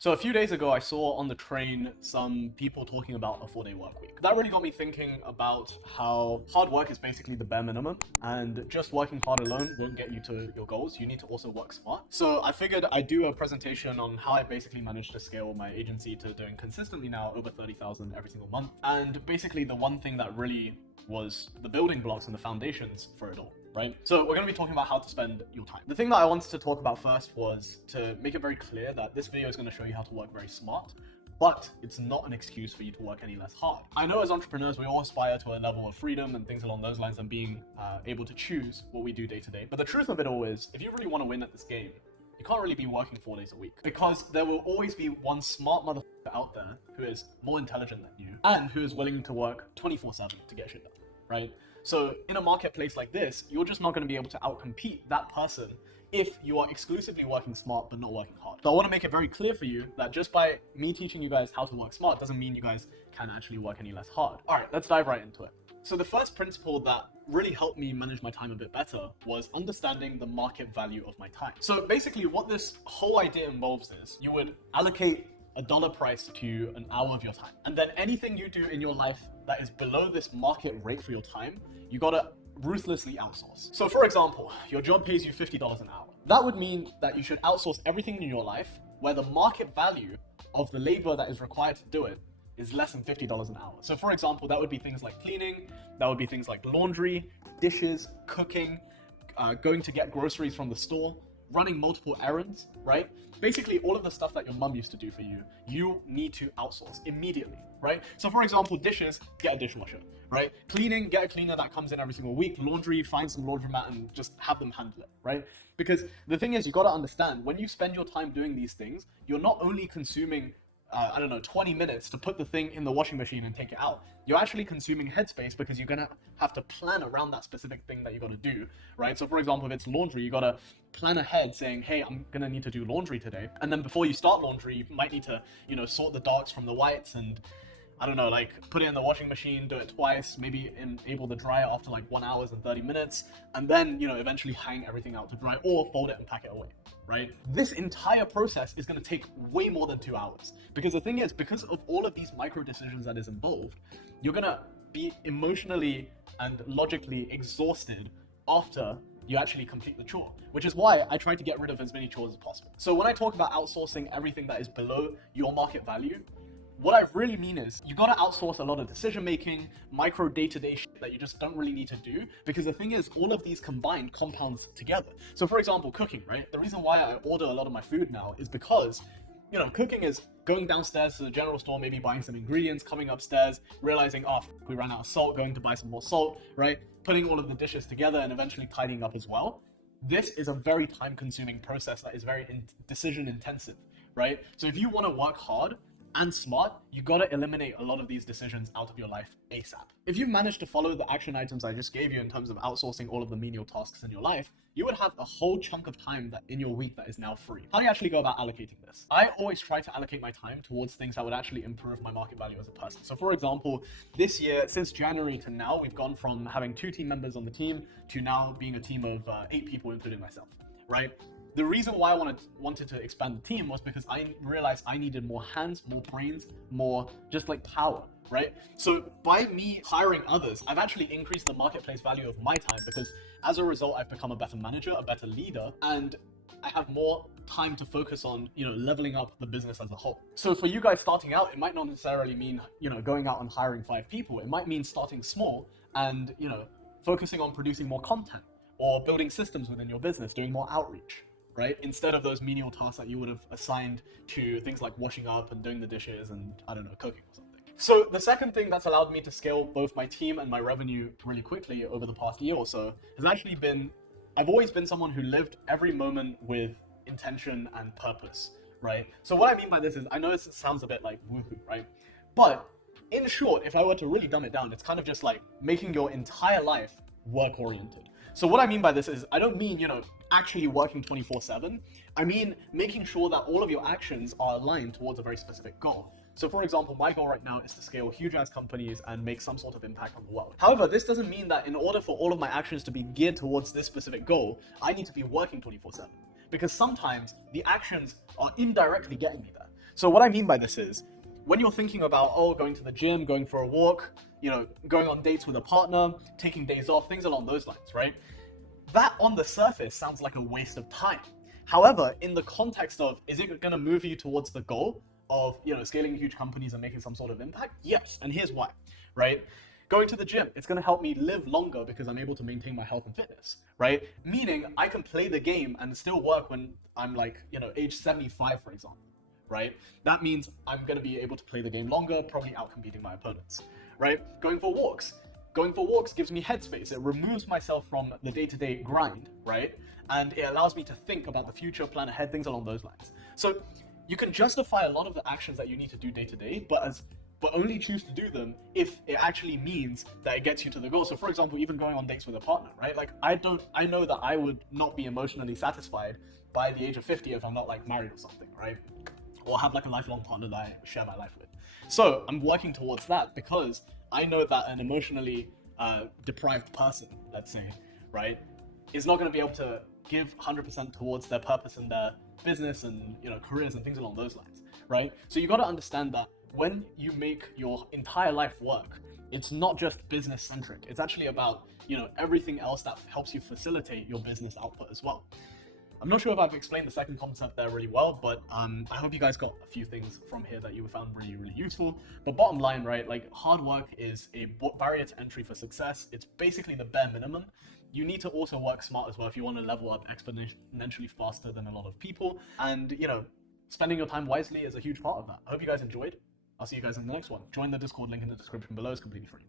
So a few days ago, I saw on the train some people talking about a 4-day work week. That really got me thinking about how hard work is basically the bare minimum, and just working hard alone won't get you to your goals. You need to also work smart. So I figured I'd do a presentation on how I basically managed to scale my agency to doing consistently now over 30,000 every single month. And basically the one thing that really was the building blocks and the foundations for it all. Right? So we're going to be talking about how to spend your time. The thing that I wanted to talk about first was to make it very clear that this video is going to show you how to work very smart, but it's not an excuse for you to work any less hard. I know as entrepreneurs, we all aspire to a level of freedom and things along those lines and being able to choose what we do day to day. But the truth of it all is, if you really want to win at this game, you can't really be working 4 days a week, because there will always be one smart motherfucker out there who is more intelligent than you and who is willing to work 24/7 to get shit done, right? So in a marketplace like this, you're just not going to be able to outcompete that person if you are exclusively working smart but not working hard. So I want to make it very clear for you that just by me teaching you guys how to work smart doesn't mean you guys can actually work any less hard. All right, let's dive right into it. So the first principle that really helped me manage my time a bit better was understanding the market value of my time. So basically what this whole idea involves is you would allocate a dollar price to an hour of your time. And then anything you do in your life that is below this market rate for your time, you gotta ruthlessly outsource. So for example, your job pays you $50 an hour. That would mean that you should outsource everything in your life where the market value of the labor that is required to do it is less than $50 an hour. So for example, that would be things like cleaning, that would be things like laundry, dishes, cooking, going to get groceries from the store, running multiple errands, right? Basically all of the stuff that your mum used to do for you, you need to outsource immediately, right? So for example, dishes, get a dishwasher, right? Cleaning, get a cleaner that comes in every single week. Laundry, find some laundromat and just have them handle it, right? Because the thing is, you gotta understand, when you spend your time doing these things, you're not only consuming 20 minutes to put the thing in the washing machine and take it out. You're actually consuming headspace because you're gonna have to plan around that specific thing that you gotta do, right? So for example, if it's laundry, you gotta plan ahead saying, hey, I'm gonna need to do laundry today. And then before you start laundry, you might need to, sort the darks from the whites and put it in the washing machine, do it twice, maybe enable the dryer after 1 hour and 30 minutes, and then, eventually hang everything out to dry or fold it and pack it away, right? This entire process is going to take way more than 2 hours, because the thing is, because of all of these micro decisions that is involved, you're going to be emotionally and logically exhausted after you actually complete the chore, which is why I try to get rid of as many chores as possible. So when I talk about outsourcing everything that is below your market value, what I really mean is you gotta outsource a lot of decision making, micro day-to-day shit that you just don't really need to do, because the thing is, all of these combined compounds together. So for example, cooking, right? The reason why I order a lot of my food now is because, cooking is going downstairs to the general store, maybe buying some ingredients, coming upstairs, realizing, we ran out of salt, going to buy some more salt, right? Putting all of the dishes together and eventually tidying up as well. This is a very time-consuming process that is very decision-intensive, right? So if you wanna work hard and smart, you gotta eliminate a lot of these decisions out of your life ASAP. If you've managed to follow the action items I just gave you in terms of outsourcing all of the menial tasks in your life, you would have a whole chunk of time that in your week that is now free. How do you actually go about allocating this? I always try to allocate my time towards things that would actually improve my market value as a person. So for example, this year, since January to now, we've gone from having 2 team members on the team to now being a team of 8 people, including myself, right? The reason why I wanted to expand the team was because I realized I needed more hands, more brains, more just power, right? So by me hiring others, I've actually increased the marketplace value of my time, because as a result, I've become a better manager, a better leader, and I have more time to focus on, leveling up the business as a whole. So for you guys starting out, it might not necessarily mean, going out and hiring 5 people. It might mean starting small and, focusing on producing more content or building systems within your business, doing more outreach, right? Instead of those menial tasks that you would have assigned to things like washing up and doing the dishes and, cooking or something. So the second thing that's allowed me to scale both my team and my revenue really quickly over the past year or so has actually been, I've always been someone who lived every moment with intention and purpose, right? So what I mean by this is, I know this sounds a bit like woohoo, right? But in short, if I were to really dumb it down, it's kind of just like making your entire life work-oriented. So what I mean by this is, I don't mean, actually working 24/7. I mean making sure that all of your actions are aligned towards a very specific goal. So for example, my goal right now is to scale huge ass companies and make some sort of impact on the world. However, this doesn't mean that in order for all of my actions to be geared towards this specific goal, I need to be working 24/7. Because sometimes the actions are indirectly getting me there. So what I mean by this is, when you're thinking about, oh, going to the gym, going for a walk, going on dates with a partner, taking days off, things along those lines, right? That on the surface sounds like a waste of time. However, in the context of, is it going to move you towards the goal of, scaling huge companies and making some sort of impact? Yes, and here's why, right? Going to the gym, it's going to help me live longer because I'm able to maintain my health and fitness, right? Meaning I can play the game and still work when I'm like, age 75, for example, right? That means I'm going to be able to play the game longer, probably out-competing my opponents, right? Going for walks gives me headspace. It removes myself from the day-to-day grind, right? And it allows me to think about the future, plan ahead, things along those lines. So you can justify a lot of the actions that you need to do day-to-day, but only choose to do them if it actually means that it gets you to the goal. So for example, even going on dates with a partner, right? Like I know that I would not be emotionally satisfied by the age of 50 if I'm not like married or something, right? Or have like a lifelong partner that I share my life with. So I'm working towards that because I know that an emotionally deprived person, let's say, right, is not going to be able to give 100% towards their purpose and their business and careers and things along those lines, right? So you got to understand that when you make your entire life work, it's not just business centric. It's actually about everything else that helps you facilitate your business output as well. I'm not sure if I've explained the second concept there really well, but I hope you guys got a few things from here that you found really, really useful. But bottom line, right, like hard work is a barrier to entry for success. It's basically the bare minimum. You need to also work smart as well if you want to level up exponentially faster than a lot of people. And, spending your time wisely is a huge part of that. I hope you guys enjoyed. I'll see you guys in the next one. Join the Discord, link in the description below. It's completely free.